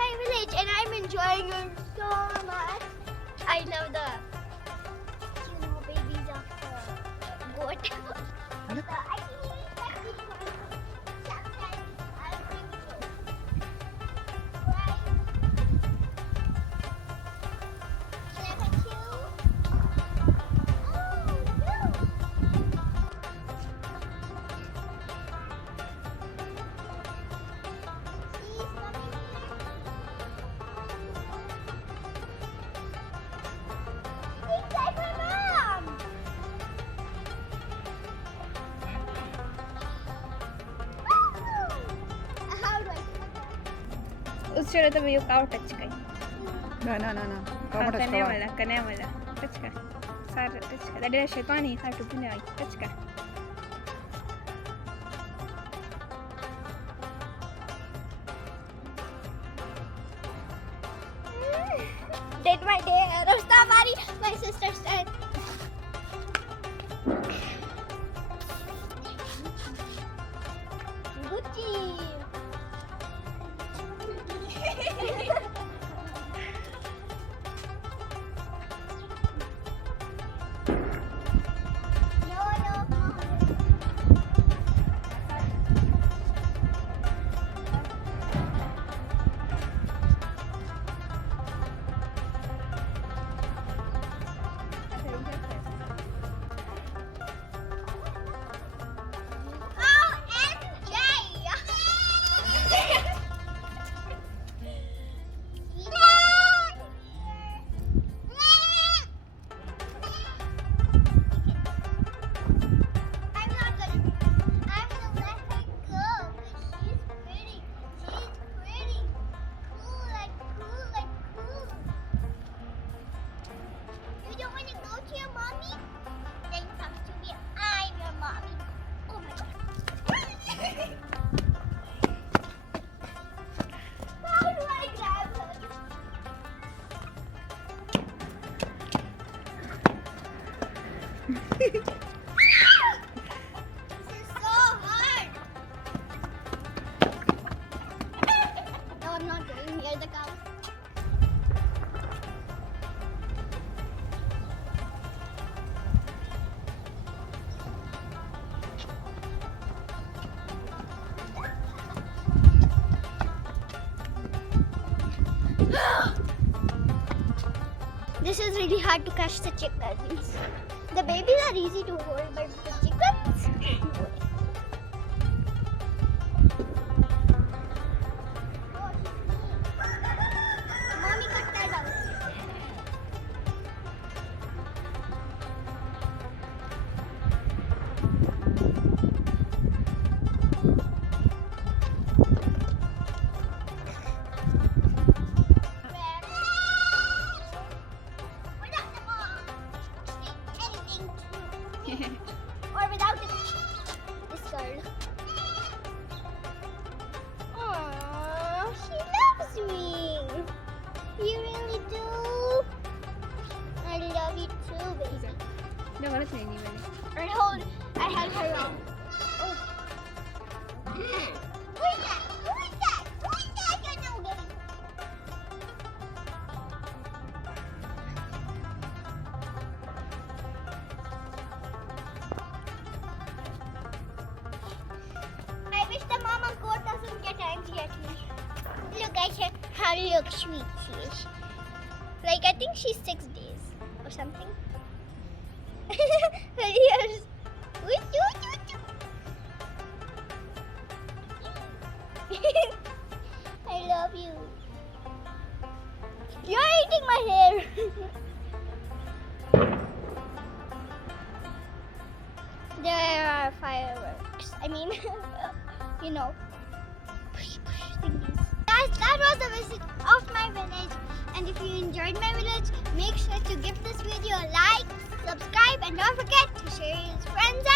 my village and I'm enjoying it so much. I love the, babies of goat. उस चलो तो यो काव touch कर ना कने वाला टच कर सारा टच कर दैट इज शैतानी how to Pune I touch कर Did my day Rostamari, my sister said. Gucci. This is so hard. No, I'm not going near the cow. This is really hard to catch the chickens. The babies are easy to hold, but the chickens. Mommy, cut that out. Or without this girl. Aww, she loves me. You really do. I love you too, baby. No, what is name I held her wrong. Oh. Who is that? Who is that? Who is that? You're no good. I wish the mama goat doesn't get angry at me. Look, I said how look sweet she is. Like, I think she's 6 days or something. Her ears. I love you. You're eating my hair. There are fireworks. I mean, you know, push thingies. Guys, that was the visit of my village. And if you enjoyed my village, make sure to give this video a like, subscribe, and don't forget to share it with friends